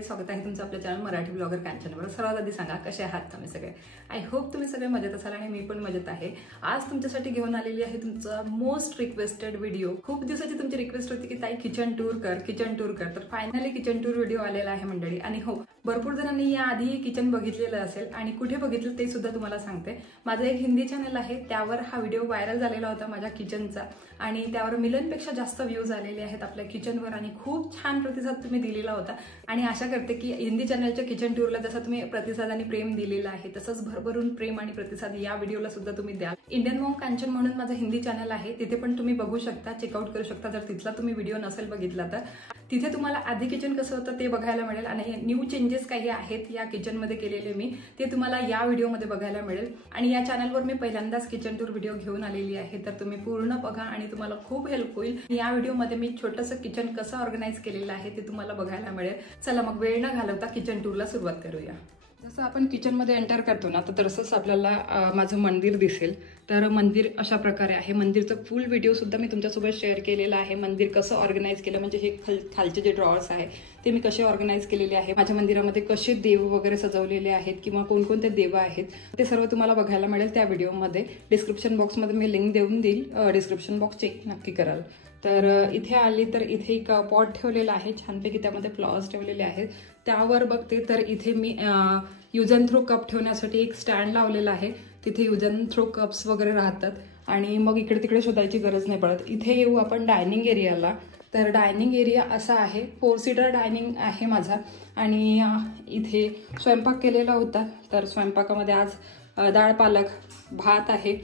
स्वागत आहे तुमचं आपल्या चॅनल मराठी ब्लॉगर कांचनवर। सर्वात आधी सांगा कसे आहात तुम्ही सगळे। आय होप तुम्ही सगळे मजेत असाल आणि मी पण मजेत आहे। आज तुमच्यासाठी घेऊन आलेली आहे तुमचा मोस्ट रिक्वेस्टेड व्हिडिओ। खूप दिवसाची तुमची रिक्वेस्ट होती की ताई किचन टूर कर, तर फायनली किचन टूर व्हिडिओ आलेला आहे मंडळी। आणि हो, भरपूर जणांनी याआधी किचन बघितलेलं असेल आणि कुठे बघितलं ते सुद्धा तुम्हाला सांगते। माझं एक हिंदी चॅनल आहे, त्यावर हा व्हिडिओ व्हायरल झालेला होता माझ्या किचनचा आणि त्यावर मिलियनपेक्षा जास्त व्ह्यूज आलेले आहेत आपल्या किचनवर आणि खूप छान प्रतिसाद तुम्ही दिलेला होता। आणि आशा करते की हिंदी चॅनलच्या किचन टूरला जसं तुम्ही प्रतिसाद आणि प्रेम दिलेलं आहे तसंच भरभरून प्रेम आणि प्रतिसाद या व्हिडिओला सुद्धा तुम्ही द्याल। इंडियन मॉम कांचन म्हणून माझं हिंदी चॅनल आहे, तिथे पण तुम्ही बघू शकता, चेकआउट करू शकता। जर तिथला तुम्ही व्हिडिओ नसेल बघितला तर तिथे तुम्हाला आधी किचन कसं होतं ते बघायला मिळेल आणि न्यू चेंजेस काही आहेत या किचनमध्ये केलेले मी ते तुम्हाला या व्हिडिओमध्ये बघायला मिळेल। आणि या चॅनलवर मी पहिल्यांदाच किचन टूर व्हिडिओ घेऊन आलेली आहे, तर तुम्ही पूर्ण बघा आणि तुम्हाला खूप हेल्प होईल। या व्हिडिओमध्ये मी छोटंसं किचन कसं ऑर्गनाइज केलेलं आहे ते तुम्हाला बघायला मिळेल। चला मग वेळ न घालवता किचन टूरला सुरुवात करूया। जसं आपण किचनमध्ये एंटर करतो ना तर तसंच आपल्याला माझं मंदिर दिसेल। तर मंदिर अशा प्रकारे आहे। मंदिरचं फुल व्हिडिओ सुद्धा मी तुमच्यासोबत शेअर केलेला आहे। मंदिर कसं ऑर्गनाइज केलं म्हणजे हे खालचे जे ड्रॉवर्स आहे ते मी कसे ऑर्गनाइज केलेले आहे, माझ्या मंदिरामध्ये कसे देव वगैरे सजवलेले आहेत किंवा कोणकोणते देव आहेत ते सर्व तुम्हाला बघायला मिळेल त्या व्हिडिओमध्ये। डिस्क्रिप्शन बॉक्समध्ये मी लिंक देऊन देईल, डिस्क्रिप्शन बॉक्स चेक नक्की कराल। तर इथे आली तर इथे एक पॉट ठेवलेला आहे छानपैकी, त्यामध्ये फ्लॉवर्स ठेवलेले आहेत। त्यावर बघते तर इथे मी यूज अँड थ्रो कप ठेवण्यासाठी एक स्टँड लावलेला आहे, तिथे यूज अँड थ्रो कप्स वगैरे राहतात आणि मग इकडे तिकडे शोधायची गरज नाही पडत। इथे येऊ आपण डायनिंग एरियाला। तर डायनिंग एरिया असा आहे, 4 सीटर डायनिंग आहे माझा आणि इथे स्वयंपाक केलेला होता। तर स्वयंपाकामध्ये आज डाळ पालक, भात आहे,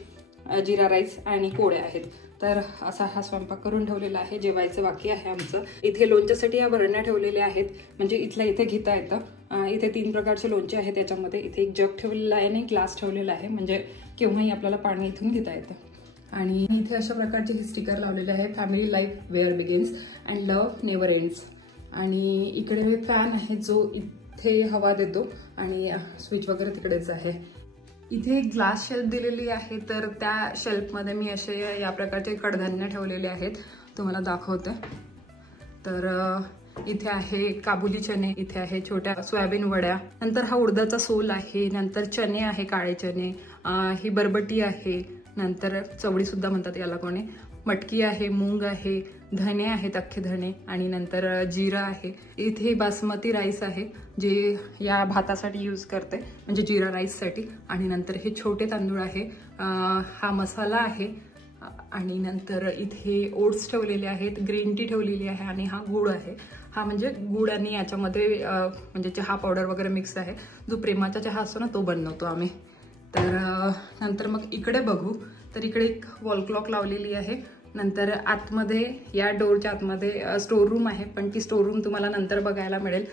जिरा राईस आणि पोळ्या आहेत। तर असा हा स्वयंपाक करून ठेवलेला आहे, जेवायचं बाकी आहे आमचं। इथे लोणच्यासाठी या भरण्या ठेवलेल्या आहेत, म्हणजे इथल्या इथे घेता येतं। इथे 3 प्रकारचे लोणचे आहेत त्याच्यामध्ये। इथे एक जग ठेवलेला आहे आणि ग्लास ठेवलेला आहे, म्हणजे केव्हाही आपल्याला पाणी इथून घेता येतं। आणि इथे अशा प्रकारचे हे स्टिकर लावलेले आहे, family life where begins and love never ends. आणि इकडे फॅन आहे जो इथे हवा देतो आणि स्विच वगैरे तिकडेच आहे। इथे एक ग्लास शेल्फ दिलेली आहे, तर त्या शेल्फमध्ये मी असे या प्रकारचे कडधान्य ठेवलेले आहेत, तुम्हाला दाखवते। तर इथे आहे काबुली चणे, इथे आहे छोट्या सोयाबीन वड्या, नंतर हा उडदाचा सोल आहे, नंतर चणे आहे, काळे चणे, ही बरबटी आहे, नंतर चवळी सुद्धा म्हणतात याला कोणी, मटकी आहे, मूग आहे, धने आहेत, अख्खे धने, आणि नंतर जिरा आहे। इथे बासमती राईस आहे जे या भातासाठी यूज करते, म्हणजे जिरा राईससाठी। आणि नंतर हे छोटे तांदूळ आहे, हा मसाला आहे। आणि नंतर इथे ओट्स ठेवलेले आहेत, ग्रीन टी ठेवलेली आहे आणि हा गूळ आहे। हा म्हणजे गूळ आणि याच्यामध्ये म्हणजे चहा पावडर वगैरे मिक्स आहे, जो प्रेमाचा चहा असतो ना तो बनवतो आम्ही। तर नंतर मग इकडे बघू तर इकडे एक वॉल क्लॉक लावलेली आहे। नंतर आतमध्ये या डोरच्या आतमध्ये स्टोर रूम आहे, पण ती स्टोर रूम तुम्हाला नंतर बघायला मिळेल।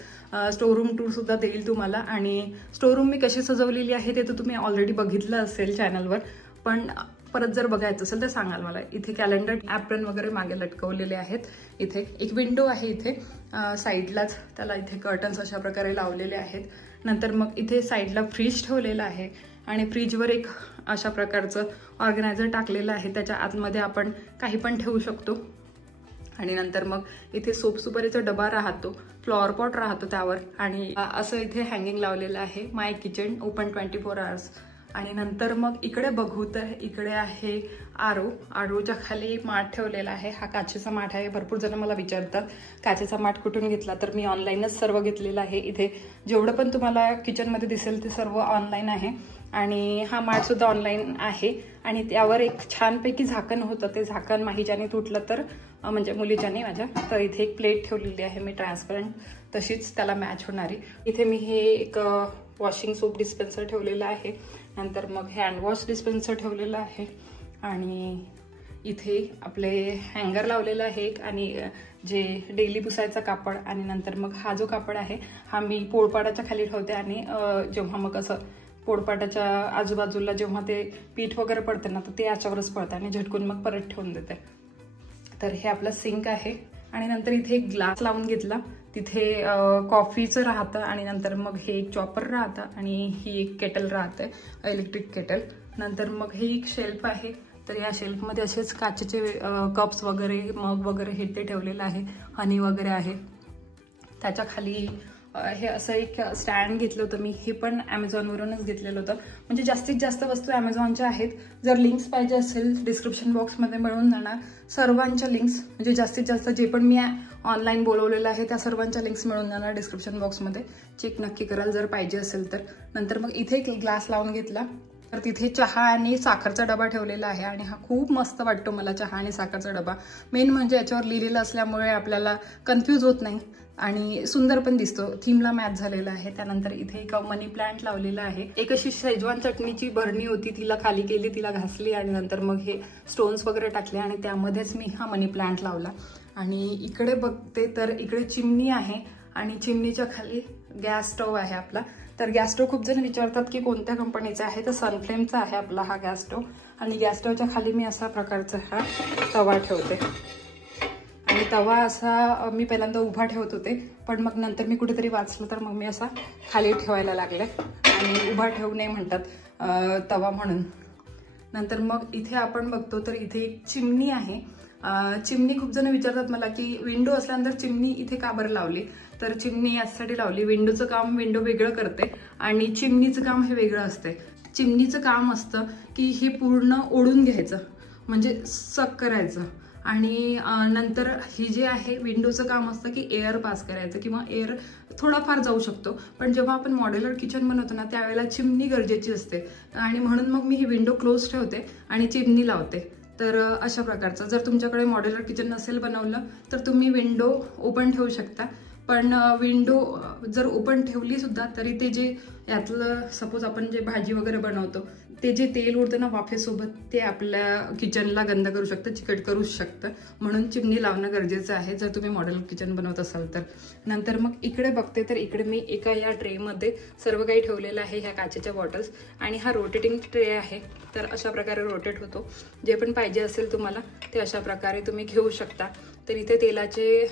स्टोर रूम टूर सुद्धा देईल तुम्हाला। आणि स्टोर रूम मी कशी सजवलेली आहे ते तर तुम्ही ऑलरेडी बघितलं असेल चॅनलवर, पण परत जर बघायचं असेल तर सांगाल मला। इथे कॅलेंडर, ॲप्रन वगैरे मागे लटकवलेले आहेत। इथे एक विंडो आहे, इथे साईडलाच त्याला इथे कर्टन्स अशा प्रकारे लावलेले आहेत। नंतर मग इथे साईडला फ्रीज ठेवलेला आहे आणि फ्रीजवर एक अशा प्रकारचं ऑर्गनायझर टाकलेलं आहे, त्याच्या आतमध्ये आपण काही पण ठेवू शकतो। आणि नंतर मग इथे सोप सुपारीचा डबा राहतो, फ्लॉवर पॉट राहतो त्यावर, आणि असं इथे हँगिंग लावलेलं आहे, माय किचन ओपन 24 hours। आणि नंतर मग इकडे बघू तर इकडे आहे आरोच्या खाली माठ ठेवलेला आहे, हा काचेचा माठ आहे। भरपूर जण मला विचारतात काचेचा माठ कुठून घेतला, तर मी ऑनलाईनच सर्व घेतलेला आहे। इथे जेवढं पण तुम्हाला किचनमध्ये दिसेल ते सर्व ऑनलाईन आहे आणि हा माठ सुद्धा ऑनलाईन आहे। आणि त्यावर एक छानपैकी झाकण होतं, ते झाकण माहीच्याने तुटलं तर म्हणजे मुलीच्याने माझ्या, तर इथे एक प्लेट ठेवलेली आहे मी ट्रान्सपरंट, तशीच त्याला मॅच होणारी। इथे मी हे एक वॉशिंग सोप डिस्पेन्सर ठेवलेला आहे, नंतर मग हँडवॉश डिस्पेन्सर ठेवलेलं आहे आणि इथे आपले हँगर लावलेलं आहे एक, आणि जे डेली पुसायचा कापड। आणि नंतर मग हा जो कापड आहे हा मी पोळपाटाच्या खाली ठेवते आणि जेव्हा मग असं पोळपाटाच्या आजूबाजूला जेव्हा ते पीठ वगैरे पडते ना तर ते याच्यावरच पडतं आणि झटकून मग परत ठेवून देते। तर हे आपलं सिंक आहे आणि नंतर इथे एक ग्लास लावून घेतला, तिथे कॉफीचं राहतं आणि नंतर मग हे एक चॉपर राहतं आणि ही एक केटल राहते, इलेक्ट्रिक केटल। नंतर मग हे एक शेल्फ आहे, तर या शेल्फमध्ये असेच काचेचे कप्स वगैरे, मग वगैरे हे ते ठेवलेलं आहे. हनी वगैरे आहे. त्याच्या खाली हे असं एक स्टँड घेतलं होतं मी. हे पण ॲमेझॉनवरूनच घेतलेलं होतं. म्हणजे जास्तीत जास्त वस्तू ॲमेझॉनच्या आहेत. जर लिंक्स पाहिजे असेल डिस्क्रिप्शन बॉक्समध्ये मिळून जाणार. सर्वांच्या लिंक्स म्हणजे जास्तीत जास्त जे पण मी ऑनलाईन बोलवलेलं आहे त्या सर्वांच्या लिंक्स मिळून जाणार डिस्क्रिप्शन बॉक्समध्ये. चेक नक्की कराल जर पाहिजे असेल तर. नंतर मग इथे एक ग्लास लावून घेतला. तर तिथे चहा आणि साखरचा डबा ठेवलेला आहे आणि हा खूप मस्त वाटतो मला चहा आणि साखरचा डबा. मेन म्हणजे याच्यावर लिहिलेलं असल्यामुळे आपल्याला कन्फ्यूज होत नाही आणि सुंदर पण दिसतो. थीमला मॅच झालेला आहे. त्यानंतर इथे एक मनी प्लांट लावलेला आहे. एक अशी शेजवान चटणीची भरणी होती, तिला खाली केली, तिला घासली आणि नंतर मग हे स्टोन्स वगैरे टाकले आणि त्यामध्येच मी हा मनी प्लांट लावला. आणि इकडे बघते तर इकडे चिमणी आहे आणि चिमणीच्या खाली गॅस स्टोव्ह आहे आपला. तर गॅस स्टोव्ह खूप जण विचारतात की कोणत्या कंपनीचा आहे. तर सनफ्लेमचा आहे आपला हा गॅस स्टोव्ह. आणि गॅस स्टोव्हच्या खाली मी असा प्रकारचा हा तवा ठेवते. आणि तवा असा मी पहिल्यांदा उभा ठेवत होते, पण मग नंतर मी कुठेतरी वाचलं तर मग मी असा खाली ठेवायला लागले. आणि उभा ठेवू नये म्हणतात तवा म्हणून. नंतर मग इथे आपण बघतो तर इथे एक चिमणी आहे. चिमणी खूप जण विचारतात मला की विंडो असल्यानंतर चिमणी इथे का बरं लावली. तर चिमणी यासाठी लावली, विंडोचं काम विंडो वेगळं करते आणि चिमणीचं काम हे वेगळं असते. चिमणीचं काम असतं की हे पूर्ण ओढून घ्यायचं, म्हणजे सक करायचं. आणि नंतर ही जे आहे विंडोचं काम असतं की एअर पास करायचं किंवा एअर थोडाफार जाऊ शकतो. पण जेव्हा आपण मॉड्युलर किचन बनवतो ना त्यावेळेला चिमणी गरजेची असते आणि म्हणून मग मी ही विंडो क्लोज ठेवते आणि चिमणी लावते. तर अशा प्रकारचं जर तुमच्याकडे मॉड्युलर किचन नसेल बनवलं तर तुम्ही विंडो ओपन ठेवू शकता. पण विंडो जर ओपन ठेवली सुद्धा तरी ते जे यातलं सपोज आपण जे भाजी वगैरे बनवतो ते जे तेल उडतं ना वाफेसोबत ते आपल्या किचनला गंद करू शकतं, चिकट करू शकतं. म्हणून चिमणी लावणं गरजेचं आहे जर तुम्ही मॉड्युलर किचन बनवत असाल तर. नंतर मग इकडे बघते तर इकडे मी एका या ट्रेमध्ये सर्व काही ठेवलेलं आहे, ह्या काचेच्या बॉटल्स. आणि हा रोटेटिंग ट्रे आहे. तर अशा प्रकारे रोटेट होतो. जे पण पाहिजे असेल तुम्हाला ते अशा प्रकारे तुम्ही घेऊ शकता. तर इथे तेलाचे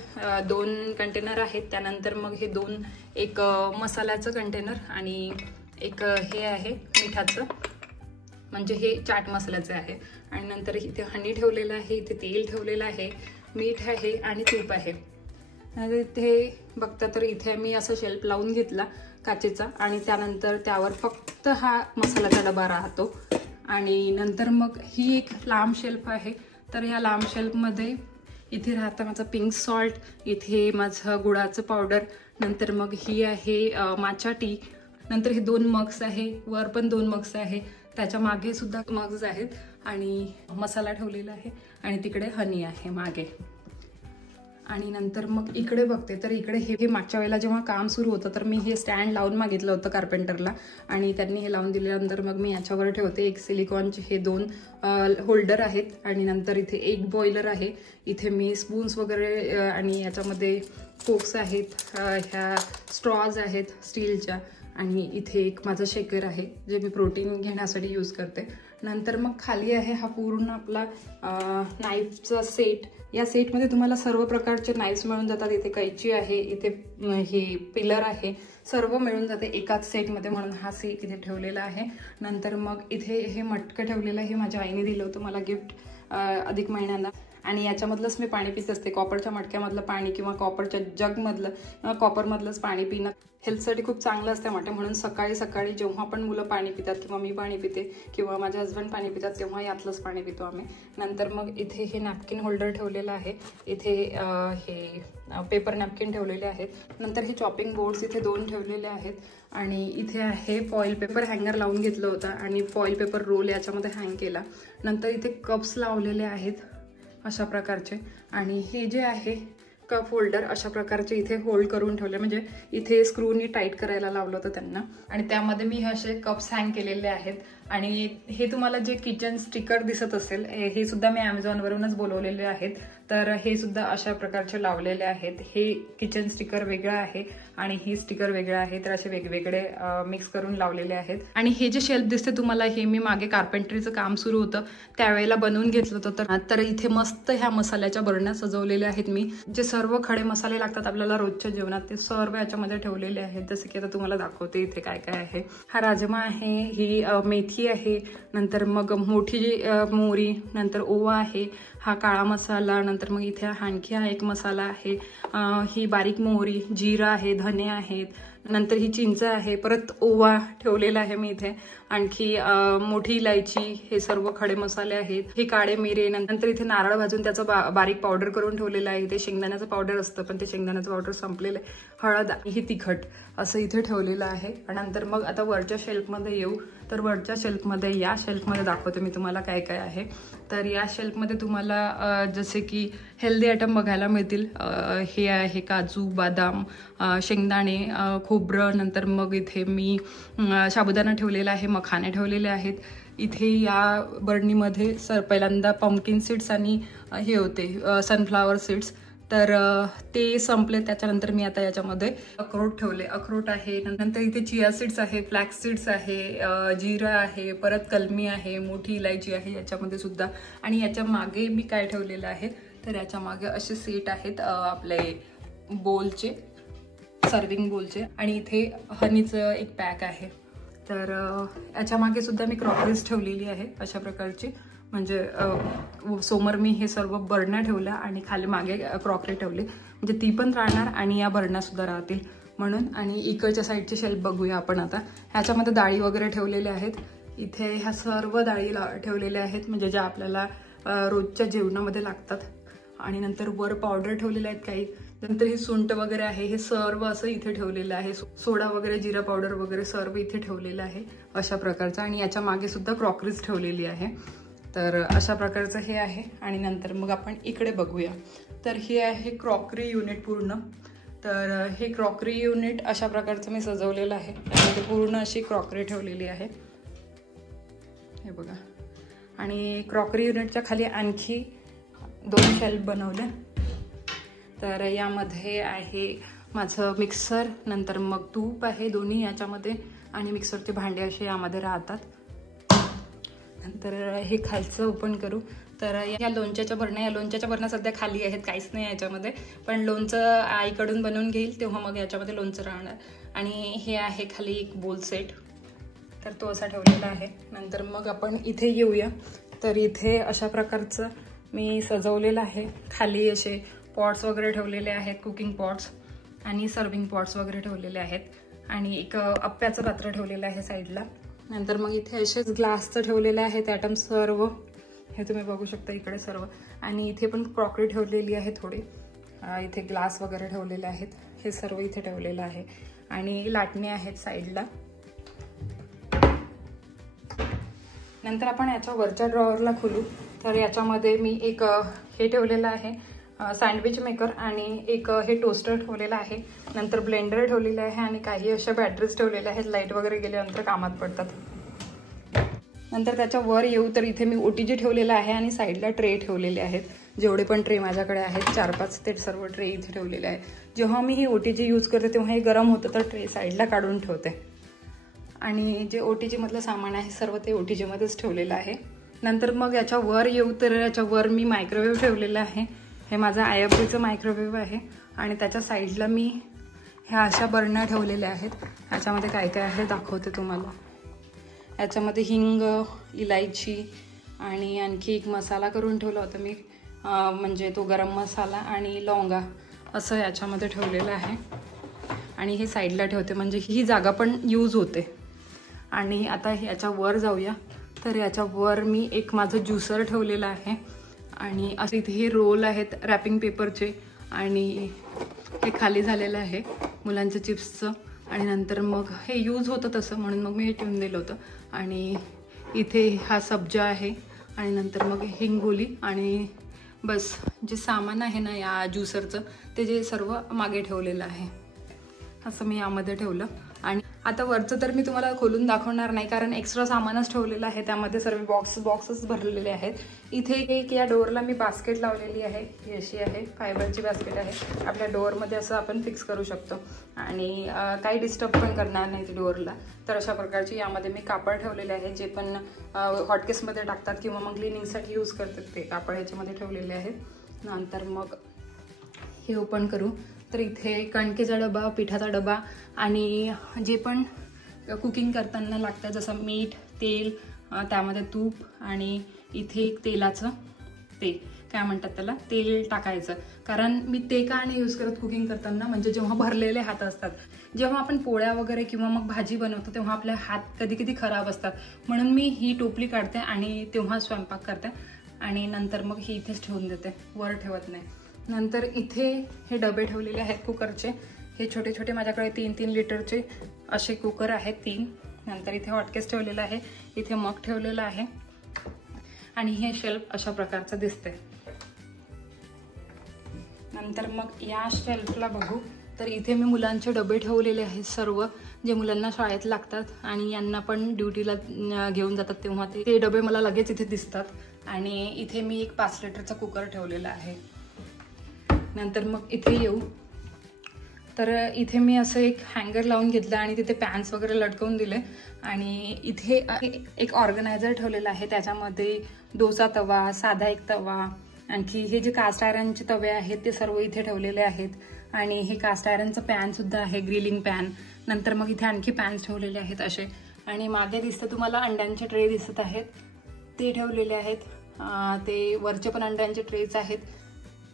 2 कंटेनर आहेत. त्यानंतर मग हे 2 एक मसाल्याचं कंटेनर आणि एक हे आहे मिठाचं, म्हणजे हे चाट मसाल्याचं आहे. आणि नंतर इथे हनी ठेवलेलं आहे, इथे तेल ठेवलेलं आहे, मीठ आहे आणि तूप आहे. इथे बघता तर इथे मी असं शेल्फ लावून घेतला काचेचा आणि त्यानंतर त्यावर फक्त हा मसाल्याचा डबा राहतो. आणि नंतर मग ही एक लांब शेल्फ आहे. तर या लांब शेल्फमध्ये इथे राहतं माझं पिंक सॉल्ट, इथे माझं गुळाचं पावडर, नंतर मग ही आहे माचा टी. नंतर हे 2 मग्स आहे, वर पण 2 मग्स आहे, त्याच्या मागे सुद्धा मग्स आहेत आणि मसाला ठेवलेला आहे आणि तिकडे हनी आहे मागे. आणि नंतर मग इकडे बघते तर इकडे हे मागच्या वेळेला जेव्हा काम सुरू होतं तर मी हे स्टँड लावून मागितलं होतं कार्पेंटरला आणि त्यांनी हे लावून दिल्यानंतर मग मी याच्यावर ठेवते. एक सिलिकॉनचे हे 2 होल्डर आहेत आणि नंतर इथे एक बॉयलर आहे. इथे मी स्पून्स वगैरे आणि याच्यामध्ये फोक्स आहेत, ह्या स्ट्रॉज आहेत स्टीलच्या आणि इथे एक माझं शेकर आहे जे मी प्रोटीन घेण्यासाठी यूज करते. नंतर मग खाली आहे हा पूर्ण आपला नाईफचा सेट. या सेटमध्ये तुम्हाला सर्व प्रकारचे नाईफ्स मिळून जातात. इथे कैची आहे, इथे हे पिलर आहे, सर्व मिळून जाते एकाच सेटमध्ये, म्हणून हा सेट इथे ठेवलेला आहे. नंतर मग इथे हे मटकं ठेवलेलं आहे, माझ्या आईने दिलं होतं मला गिफ्ट अधिक महिन्यांना. आणि याच्यामधलंच मी पाणी पित असते, कॉपरच्या मटक्यामधलं पाणी किंवा कॉपरच्या जगमधलं किंवा कॉपरमधलंच पाणी पिणं हेल्थसाठी खूप चांगलं असतं वाटतं. म्हणून सकाळी सकाळी जेव्हा पण मुलं पाणी पितात किंवा मी पाणी पिते किंवा माझे हस्बंड पाणी पितात तेव्हा यातलंच पाणी पितो आम्ही. नंतर मग इथे हे नॅपकिन होल्डर ठेवलेलं आहे, इथे हे पेपर नॅपकिन ठेवलेले आहेत. नंतर हे चॉपिंग बोर्ड्स इथे 2 ठेवलेले आहेत आणि इथे आहे फॉईल पेपर हँगर लावून घेतलं होतं आणि फॉईल पेपर रोल याच्यामध्ये हँग केला. नंतर इथे कप्स लावलेले आहेत अशा प्रकारचे आणि हे जे आहे कप होल्डर अशा प्रकारचे इथे होल्ड करून ठेवले, म्हणजे इथे स्क्रूनी टाईट करायला लावलं होतं त्यांना. आणि त्यामध्ये मी हे असे कप्स हँग केलेले आहेत. आणि हे तुम्हाला जे किचन स्टिकर दिसत असेल हे सुद्धा मी ॲमेझॉनवरूनच बोलवलेले आहेत. तर हे सुद्धा अशा प्रकारचे लावलेले आहेत. हे किचन स्टिकर वेगळं आहे आणि ही स्टिकर वेगळं आहे, तर असे वेगवेगळे मिक्स करून लावलेले आहेत. आणि हे जे शेल्फ दिसते तुम्हाला हे मी मागे कार्पेंटरीचं काम सुरू होतं त्यावेळेला बनवून घेतलं होतं. तर इथे मस्त ह्या मसाल्याच्या बरण्या सजवलेल्या आहेत मी. जे सर्व खडे मसाले लागतात आपल्याला रोजच्या जेवणात ते सर्व याच्यामध्ये ठेवलेले आहेत. जसे की आता तुम्हाला दाखवते इथे काय काय आहे. हा राजमा आहे, ही मेथी आणखी आहे, नंतर मग मोठी मोहरी, नंतर ओवा आहे, हा काळा मसाला, नंतर मग इथे आणखी हा एक मसाला आहे, ही बारीक मोहरी, जिरा आहे, धने आहेत, नंतर ही चिंच आहे, परत ओवा ठेवलेला आहे मी इथे, आणखी मोठी इलायची, हे सर्व खडे मसाले आहेत, हे काळे मिरे, नंतर इथे नारळ भाजून त्याचं बारीक पावडर करून ठेवलेलं आहे, इथे शेंगदाण्याचं पावडर असतं पण ते शेंगदाण्याचं पावडर संपलेलं आहे, हळद, ही तिखट असं इथे ठेवलेलं आहे. आणि नंतर मग आता वरच्या शेल्फमध्ये येऊ, तर वरच्या शेल्फमध्ये, या शेल्फमध्ये दाखवते मी तुम्हाला काय काय आहे. तर या शेल्फमध्ये तुम्हाला जसे की हेल्दी आयटम बघायला मिळतील. हे आहे काजू, बदाम, शेंगदाणे, खोबरं, नंतर मग इथे मी साबुदाणा ठेवलेला आहे, मखाने ठेवलेले आहेत. इथे या बरणीमध्ये पहिल्यांदा पंपकिन सीड्स आणि हे होते सनफ्लावर सीड्स, तर ते संपले. त्याच्यानंतर मी आता याच्यामध्ये अक्रोट ठेवले, अक्रोट आहे, नंतर इथे चिया सीड्स आहे, फ्लॅक्स सीड्स आहे, जिरा आहे, परत कलमी आहे, मोठी इलायची आहे याच्यामध्ये सुद्धा. आणि याच्या मागे मी काय ठेवलेलं आहे, तर याच्या मागे असे सेट आहेत आपले बोलचे, सर्विंग बोलचे, आणि इथे हनीचं एक पॅक आहे. तर याच्या मागे सुद्धा मी क्रॉकरीज ठेवलेली आहे अशा प्रकारची, म्हणजे समोर मी हे सर्व बरण्या ठेवल्या आणि खाली मागे क्रॉकरी ठेवली, म्हणजे ती पण राहणार आणि या बरण्या सुद्धा राहतील म्हणून. आणि इकडच्या साईडचे शेल्फ बघूया आपण आता. ह्याच्यामध्ये डाळी वगैरे ठेवलेल्या आहेत. इथे ह्या सर्व डाळी ठेवलेल्या आहेत, म्हणजे ज्या आपल्याला रोजच्या जेवणामध्ये लागतात. आणि नंतर वर पावडर ठेवलेले आहेत काही, नंतर हे सुंठ वगैरे आहे, हे सर्व असं इथे ठेवलेलं आहे. सोडा वगैरे, जिरा पावडर वगैरे सर्व इथे ठेवलेलं आहे अशा प्रकारचं. आणि याच्या मागे सुद्धा क्रॉकरीज ठेवलेली आहे. तर अशा प्रकारचं हे आहे. आणि नंतर मग आपण इकडे बघूया, तर हे आहे क्रॉकरी युनिट पूर्ण. तर हे क्रॉकरी युनिट अशा प्रकारचं मी सजवलेलं आहे. त्यामध्ये पूर्ण अशी क्रॉकरी ठेवलेली आहे, हे बघा. आणि क्रॉकरी युनिटच्या खाली आणखी 2 शेल्फ बनवले. तर यामध्ये आहे माझं मिक्सर, नंतर मग तूप आहे, दोन्ही याच्यामध्ये, आणि मिक्सरचे भांडे असे यामध्ये राहतात. नंतर हे खालचं ओपन करू, तर या लोणच्याच्या भरण्या, या लोणच्याच्या भरण्या सध्या खाली आहेत, काहीच नाही याच्यामध्ये, पण लोणचं आईकडून बनवून घेईल तेव्हा मग याच्यामध्ये लोणचं राहणार. आणि हे आहे खाली एक बोल सेट, तर तो असा ठेवलेला आहे. नंतर मग आपण इथे येऊया, तर इथे अशा प्रकारचं मी सजवलेलं आहे. खाली असे पॉट्स वगैरे ठेवलेले आहेत, कुकिंग पॉट्स आणि सर्विंग पॉट्स वगैरे ठेवलेले आहेत. आणि एक अप्प्याचं पात्र ठेवलेलं आहे साईडला. नंतर मग इथे असेच ग्लासचं ठेवलेलं आहे ते आयटम सर्व, हे तुम्ही बघू शकता इकडे सर्व. आणि इथे पण क्रॉकरी ठेवलेली आहे थोडी, इथे ग्लास वगैरे ठेवलेले आहेत, हे सर्व इथे ठेवलेलं आहे. आणि लाटणे आहेत साईडला. नंतर आपण याच्या वरच्या ड्रॉवरला खोलू, तर याच्यामध्ये मी एक हे ठेवलेलं आहे सँडविच मेकर, आणि एक हे टोस्टर ठेवलेलं आहे, नंतर ब्लेंडर ठेवलेलं आहे, आणि काही अशा बॅटरीज ठेवलेल्या आहेत, लाईट वगैरे गेल्यानंतर कामात पडतात. नंतर त्याच्या वर येऊ, तर इथे मी OTG ठेवलेला आहे आणि साईडला ट्रे ठेवलेले आहेत. जेवढे पण ट्रे माझ्याकडे आहेत 4-5 ते सर्व ट्रे इथे ठेवलेले आहेत. जेव्हा मी ही OTG यूज करते तेव्हा हे गरम होतं, तर ट्रे साईडला काढून ठेवते. आणि जे OTG मधलं सामान आहे सर्व ते OTG मध्येच ठेवलेलं आहे. नंतर मग याच्या वर येऊ, तर याच्या वर मी मायक्रोवेव्ह ठेवलेलं आहे. हे माझं IFBचं मायक्रोवेव्ह आहे. आणि त्याच्या साईडला मी ह्या अशा बरण्या ठेवलेल्या आहेत. ह्याच्यामध्ये काय काय आहे दाखवते तुम्हाला. याच्यामध्ये हिंग, इलायची आणि आणखी एक मसाला करून ठेवला होता मी, म्हणजे तो गरम मसाला आणि लवंगा असं याच्यामध्ये ठेवलेलं आहे. आणि हे साईडला ठेवते, म्हणजे ही जागा पण यूज होते. आणि आता याच्या वर जाऊया, तर याच्या वर मी एक माझं ज्युसर ठेवलेलं आहे. आणि असे इथे हे रोल आहेत रॅपिंग पेपरचे, आणि हे खाली झालेलं आहे मुलांचं चिप्सचं. आणि नंतर मग हे यूज होतं तसं, म्हणून मग मी हे ठेवून दिलं होतं. आणि इथे हा सब्जा आहे, आणि नंतर मग हिंगोली, आणि बस जे सामान आहे ना या ज्युसरचं ते जे सर्व मागे ठेवलेलं आहे, असं मी यामध्ये ठेवलं. आणि आता वरचं तर मी तुम्हाला खोलून दाखवणार नाही, कारण एक्स्ट्रा सामानच ठेवलेलं आहे, त्यामध्ये सर्व बॉक्सेस भरलेले आहेत. इथे एक या डोअरला मी बास्केट लावलेली आहे, ही अशी आहे, फायबरची बास्केट आहे. आपल्या डोअरमध्ये असं आपण फिक्स करू शकतो, आणि काही डिस्टर्ब पण करणार नाही ते डोअरला. तर अशा प्रकारची यामध्ये मी कापड ठेवलेले आहे, जे पण हॉटकेसमध्ये टाकतात किंवा मग क्लिनिंगसाठी यूज करतात ते कापड ह्याच्यामध्ये ठेवलेले आहेत. नंतर मग हे ओपन करू, तर इथे कणकेचा डबा, पिठाचा डबा, आणि जे पण कुकिंग करताना लागतं जसं मीठ, तेल, त्यामध्ये तूप आणि इथे एक तेलाचं ते काय म्हणतात त्याला तेल टाकायचं. कारण मी ते का नाही यूज करत कुकिंग करताना, म्हणजे जेव्हा भरलेले हात असतात, जेव्हा आपण पोळ्या वगैरे किंवा मग भाजी बनवतो तेव्हा आपले हात कधी कधी खराब असतात, म्हणून मी ही टोपली काढते आणि तेव्हा स्वयंपाक करते आणि नंतर मग ही इथेच ठेवून देते, वर ठेवत नाही. नंतर इथे हे डबे ठेवलेले आहेत कुकरचे. हे छोटे छोटे माझ्याकडे 3-3 लिटरचे असे कुकर आहेत 3. नंतर इथे हॉटकेस ठेवलेला आहे, इथे मग ठेवलेला आहे आणि हे शेल्फ अशा प्रकारचं दिसतंय. नंतर मग या शेल्फला बघू तर इथे मी मुलांचे डबे ठेवलेले आहेत, सर्व जे मुलांना शाळेत लागतात आणि यांना पण ड्युटीला घेऊन जातात तेव्हा ते डबे मला लगेच इथे दिसतात. आणि इथे मी एक 5 लिटरचा कुकर ठेवलेला आहे. नंतर मग इथे येऊ तर इथे मी असं एक हँगर लावून घेतलं आणि तिथे पॅन्स वगैरे लटकवून दिले आणि इथे एक ऑर्गनायझर ठेवलेला आहे. त्याच्यामध्ये डोसा तवा, साधा एक तवा, आणखी हे जे कास्ट आयरनचे तवे आहेत ते सर्व इथे ठेवलेले आहेत आणि हे कास्ट आयरनचं पॅन सुद्धा आहे, ग्रिलिंग पॅन. नंतर मग इथे आणखी पॅन्स ठेवलेले आहेत असे. आणि मागे दिसतं तुम्हाला अंड्यांचे ट्रे दिसत आहेत, ते ठेवलेले आहेत. ते वरचे पण अंड्यांचे ट्रेच आहेत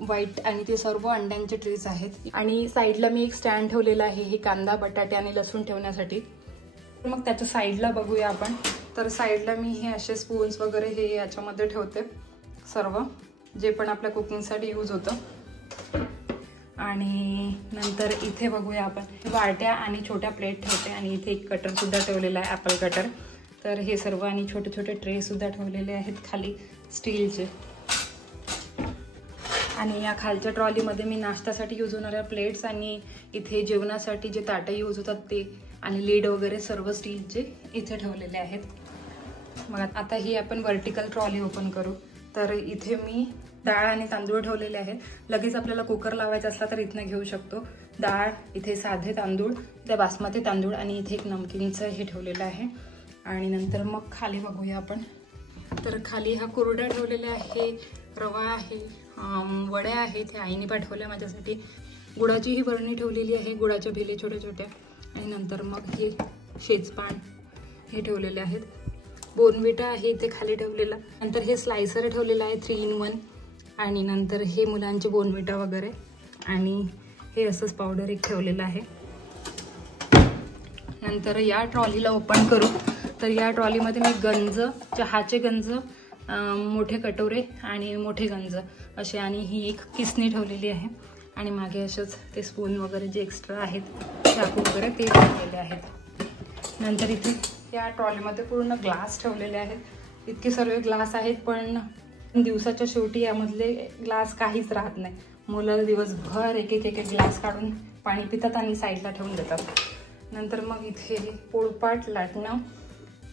व्हाईट आणि ते सर्व अंड्यांचे ट्रेस आहेत. आणि साईडला मी एक स्टँड ठेवलेला आहे हे कांदा, बटाटे आणि लसूण ठेवण्यासाठी. मग त्याच्या साईडला बघूया आपण. तर साईडला मी हे असे स्पून्स वगैरे हे याच्यामध्ये ठेवते, सर्व जे पण आपल्या कुकिंगसाठी यूज होतं. आणि नंतर इथे बघूया आपण वाट्या आणि छोट्या प्लेट ठेवते आणि इथे एक कटर सुद्धा ठेवलेला आहे, ॲपल कटर. तर हे सर्व आणि छोटे छोटे ट्रे सुद्धा ठेवलेले आहेत खाली स्टीलचे. आणि या खालच्या ट्रॉलीमध्ये मी नाश्त्यासाठी यूज होणाऱ्या प्लेट्स आणि इथे जेवणासाठी जे ताटं यूज होतात ते आणि लीड वगैरे सर्व स्टीलचे इथे ठेवलेले आहेत. मग आता ही आपण वर्टिकल ट्रॉली ओपन करू. तर इथे मी डाळ आणि तांदूळ ठेवलेले आहेत. लगेच आपल्याला कुकर लावायचा असला तर इथनं घेऊ शकतो. डाळ, इथे साधे तांदूळ, इथे बासमती तांदूळ आणि इथे एक नमकीनचं हे ठेवलेलं आहे. आणि नंतर मग खाली बघूया आपण. तर खाली हा कुरड्या ठेवलेला आहे, रवा आहे, वड्या आहेत, हे आईने पाठवल्या माझ्यासाठी. गुळाची ही बरणी ठेवलेली आहे, गुळाच्या भिले छोट्या छोट्या. आणि नंतर मग हे शेजपान हे ठेवलेले आहेत. बोर्नविटा आहे इथे खाली ठेवलेला. नंतर हे स्लायसर ठेवलेलं आहे 3 in 1. आणि नंतर हे मुलांचे बोर्नविटा वगैरे आणि हे असंच पावडर एक ठेवलेलं आहे. नंतर या ट्रॉलीला ओपन करू. तर या ट्रॉलीमध्ये मी गंज, चहाचे गंज, मोठे कटोरे आणि मोठे गंज असे आणि ही एक किसणी ठेवलेली आहे. आणि मागे असेच ते स्पून वगैरे जे एक्स्ट्रा आहेत, चाकू वगैरे ते ठेवलेले आहेत. नंतर इथे या ट्रॉलीमध्ये पूर्ण ग्लास ठेवलेले आहेत. इतके सर्व ग्लास आहेत, पण दिवसाच्या शेवटी यामधले ग्लास काहीच राहत नाही. मुलं दिवसभर एक एक ग्लास काढून पाणी पितात आणि साईडला ठेवून देतात. नंतर मग इथे पोळपाट, लाटणं.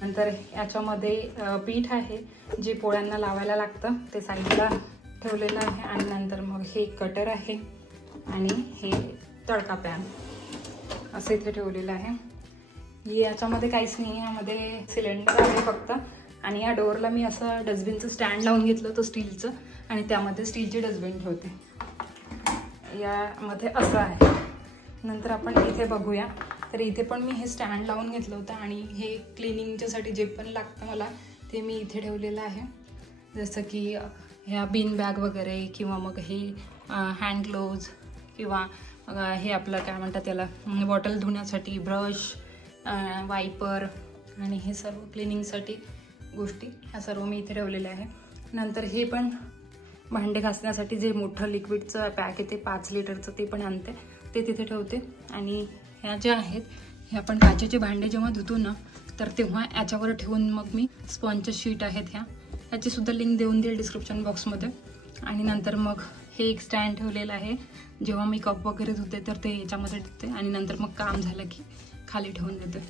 नंतर याच्यामध्ये पीठ आहे जे पोळ्यांना लावायला लागतं, ते साईडला ठेवलेलं आहे. आणि नंतर मग हे कटर आहे आणि हे तडका पॅन असं इथे ठेवलेलं आहे. याच्यामध्ये काहीच नाही, यामध्ये सिलेंडर आहे फक्त. आणि या डोअरला मी असं डस्टबिनचं स्टँड लावून घेतलं होतं स्टीलचं आणि त्यामध्ये स्टीलची डस्टबिन ठेवते. यामध्ये असं आहे. नंतर आपण इथे बघूया. तर इथे पण मी हे स्टँड लावून घेतलं होतं आणि हे क्लिनिंगच्यासाठी जे पण लागतं मला ते मी इथे ठेवलेलं आहे. जसं की ह्या बीन बॅग वगैरे किंवा मग हे हँड ग्लोव्ज किंवा हे आपलं काय म्हणतात त्याला बॉटल धुण्यासाठी ब्रश, वायपर आणि हे सर्व क्लिनिंगसाठी गोष्टी ह्या सर्व मी इथे ठेवलेल्या आहे. नंतर हे पण भांडे घासण्यासाठी जे मोठं लिक्विडचं पॅक आहे ते 5 लिटरचं ते पण आणते, ते तिथे ठेवते. आणि ह्या ज्या आहेत हे आपण काचेचे भांडे जेव्हा धुतो ना तर तेव्हा याच्यावर ठेवून मग मी स्पॉन्जच्या शीट आहेत ह्याची सुद्धा लिंक देऊन देईल डिस्क्रिप्शन बॉक्समध्ये. आणि नंतर मग हे एक स्टँड ठेवलेलं आहे, जेव्हा मी कप वगैरे धुते तर ते याच्यामध्ये धुते आणि नंतर मग काम झालं की खाली ठेवून देते.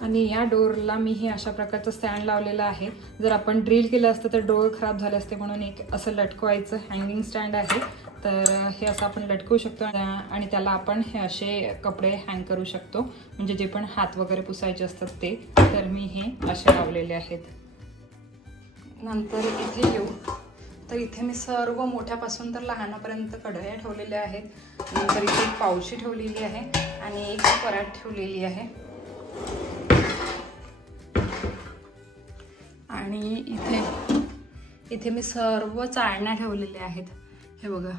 आणि या डोअरला मी हे अशा प्रकारचं स्टँड लावलेलं आहे. जर आपण ड्रिल केलं असतं तर डोअर खराब झाले असते, म्हणून एक असं लटकवायचं हँगिंग स्टँड आहे. तर हे असं आपण लटकवू शकतो आणि त्याला आपण हे असे कपडे हँग करू शकतो, म्हणजे जे पण हात वगैरे पुसायचे असतात ते. तर मी हे असे लावलेले आहेत. नंतर इथे येऊ तर इथे मी सर्व मोठ्यापासून तर लहानापर्यंत कढया ठेवलेल्या आहेत. नंतर इथे एक पावशी ठेवलेली आहे आणि एक परात ठेवलेली आहे. आणि इथे मी सर्व चाळण्या ठेवलेल्या आहेत. हे बघा,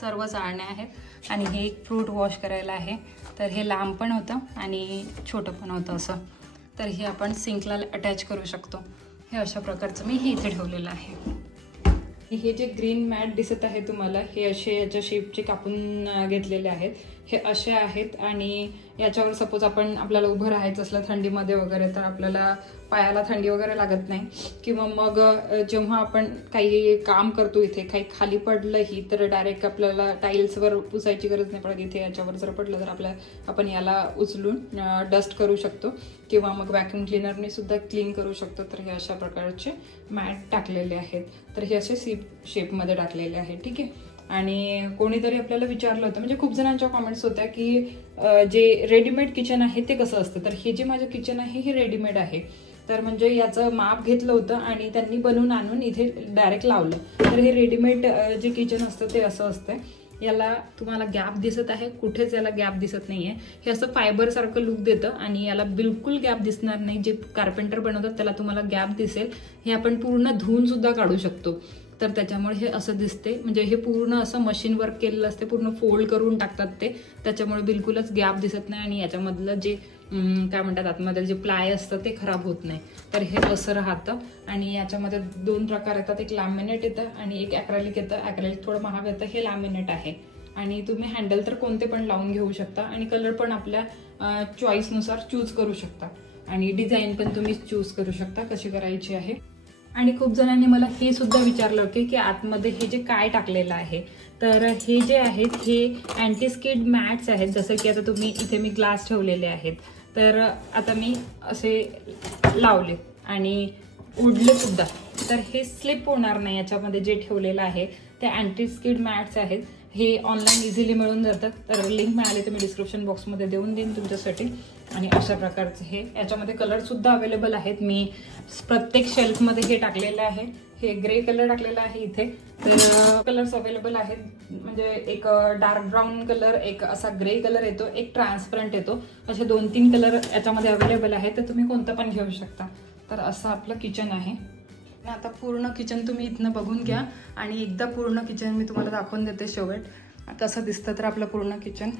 सर्व चाळण्या आहेत. आणि हे एक फ्रूट वॉश करायला आहे. तर हे लांब पण होतं आणि छोटं पण होतं असं. तर हे आपण सिंकला अटॅच करू शकतो. हे अशा प्रकारचं मी हे इथे ठेवलेलं आहे. हे जे ग्रीन मॅट दिसत आहे तुम्हाला, हे असे याच्या शेपचे कापून घेतलेले आहेत. हे असे आहेत आणि याच्यावर सपोज आपल्याला उभं राहायचं असलं थंडीमध्ये वगैरे, तर आपल्याला पायाला थंडी वगैरे लागत नाही. किंवा मग जेव्हा आपण काही काम करतो, इथे काही खाली पडलंही तर डायरेक्ट आपल्याला टाईल्सवर पुसायची गरज नाही पडत. इथे याच्यावर जर पडलं तर आपण याला उचलून डस्ट करू शकतो किंवा मग व्हॅक्यूम क्लिनरने सुद्धा क्लीन करू शकतो. तर हे अशा प्रकारचे मॅट टाकलेले आहेत. तर हे असे शेपमध्ये टाकलेले आहेत. ठीक आहे. आणि कोणीतरी आपल्याला विचारलं होतं, म्हणजे खूप जणांच्या कमेंट्स होत्या की जे रेडीमेड किचन आहे ते कसं असतं. तर हे जे माझं किचन आहे हे रेडीमेड आहे. तर म्हणजे याचं माप घेतलं होतं आणि त्यांनी बनवून आणून इथे डायरेक्ट लावलं. तर हे रेडीमेड जे किचन असतं ते असं असतं. याला तुम्हाला गॅप दिसत आहे, कुठेच याला गॅप दिसत नाहीये. हे असं फायबर सारखं लुक देतं आणि याला बिलकुल गॅप दिसणार नाही. जे कार्पेंटर बनवतात त्याला तुम्हाला गॅप दिसेल. हे आपण पूर्ण धुवून सुद्धा काढू शकतो. तर त्याच्यामुळे हे असं दिसते. म्हणजे हे पूर्ण असं मशीन वर्क केलेलं असते, पूर्ण फोल्ड करून टाकतात ते. त्याच्यामुळे बिलकुलच गॅप दिसत नाही आणि याच्यामधलं जे काय म्हणतात आतमध्ये जे प्लाय असतं ते खराब होत नाही. तर हे असं राहतं. आणि याच्यामध्ये 2 प्रकार येतात. एक लॅमिनेट येतं आणि एक ॲक्रेलिक येतं. ॲक्रेलिक थोडं महाग येतं. हे लॅमिनेट आहे. आणि तुम्ही हँडल तर कोणते पण लावून घेऊ शकता आणि कलर पण आपल्या चॉईसनुसार चूज करू शकता. आणि डिझाईन पण तुम्ही चूज करू शकता कशी करायची आहे. आणि खूप जणांनी मला हे सुद्धा विचारलं होते की आतमध्ये हे जे काय टाकलेलं आहे. तर हे जे आहेत हे अँटी स्किड मॅट्स आहेत. जसं की आता इथे मी ग्लास ठेवलेले आहेत. तर आता मी असे लावले आणि उडले सुद्धा, तर हे स्लिप होणार नाही. याच्यामध्ये जे ठेवलेलं आहे ते अँटी स्किड मॅट्स आहेत. हे ऑनलाईन इझिली मिळून जातात. तर लिंक मिळाली तर मी डिस्क्रिप्शन बॉक्समध्ये देऊन देईन तुमच्यासाठी. आणि अशा प्रकारचे हे याच्यामध्ये कलरसुद्धा अवेलेबल आहेत. मी प्रत्येक शेल्फमध्ये हे टाकलेलं आहे. हे ग्रे कलर टाकलेला आहे इथे. तर कलर्स अवेलेबल आहेत. म्हणजे एक डार्क ब्राऊन कलर, एक असा ग्रे कलर येतो, एक ट्रान्सपरंट येतो. असे 2-3 कलर याच्यामध्ये अवेलेबल आहेत. तर तुम्ही कोणतं पण घेऊ शकता. तर असं आपलं किचन आहे. आता पूर्ण किचन तुम्ही इथनं बघून घ्या आणि एकदा पूर्ण किचन मी तुम्हाला दाखवून देते शेवट कसं दिसतं. तर आपलं पूर्ण किचन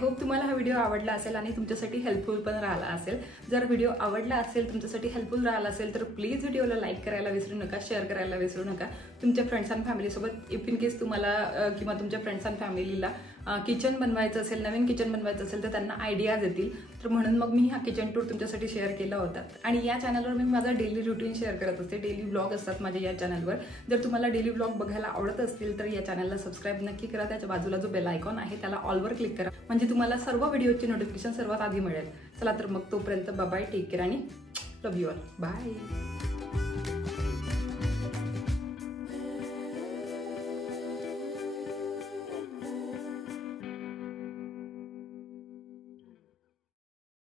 होप तुम्हाला हा व्हिडिओ आवडला असेल आणि तुमच्यासाठी हेल्पफुल पण राहिला असेल. जर व्हिडिओ आवडला असेल, तुमच्यासाठी हेल्पफुल राहिला असेल तर प्लीज व्हिडिओला लाईक करायला विसरू नका, शेअर करायला विसरू नका. तुमच्या फ्रेंड्स अँड फॅमिलीसोबत इफ इन केस तुम्हाला किंवा तुमच्या फ्रेंड्स अँड फॅमिलीला किचन बनवायचं असेल, नवीन किचन बनवायचं असेल तर त्यांना आयडियाज येतील. तर म्हणून मग मी हा किचन टूर तुमच्यासाठी शेअर केला होता. आणि या चॅनलवर मी माझा डेली रुटीन शेअर करत असते. डेली व्लॉग असतात माझे या चॅनलवर. जर तुम्हाला डेली व्लॉग बघायला आवडत असतील तर या चॅनलला सबस्क्राईब नक्की करा. त्याच्या बाजूला जो बेल आयकॉन आहे त्याला ऑलवर क्लिक करा, म्हणजे तुम्हाला सर्व व्हिडिओची नोटिफिकेशन सर्वात आधी मिळेल. चला तर मग तोपर्यंत बाय, टेक केअर आणि लव्ह यू ऑल. बाय.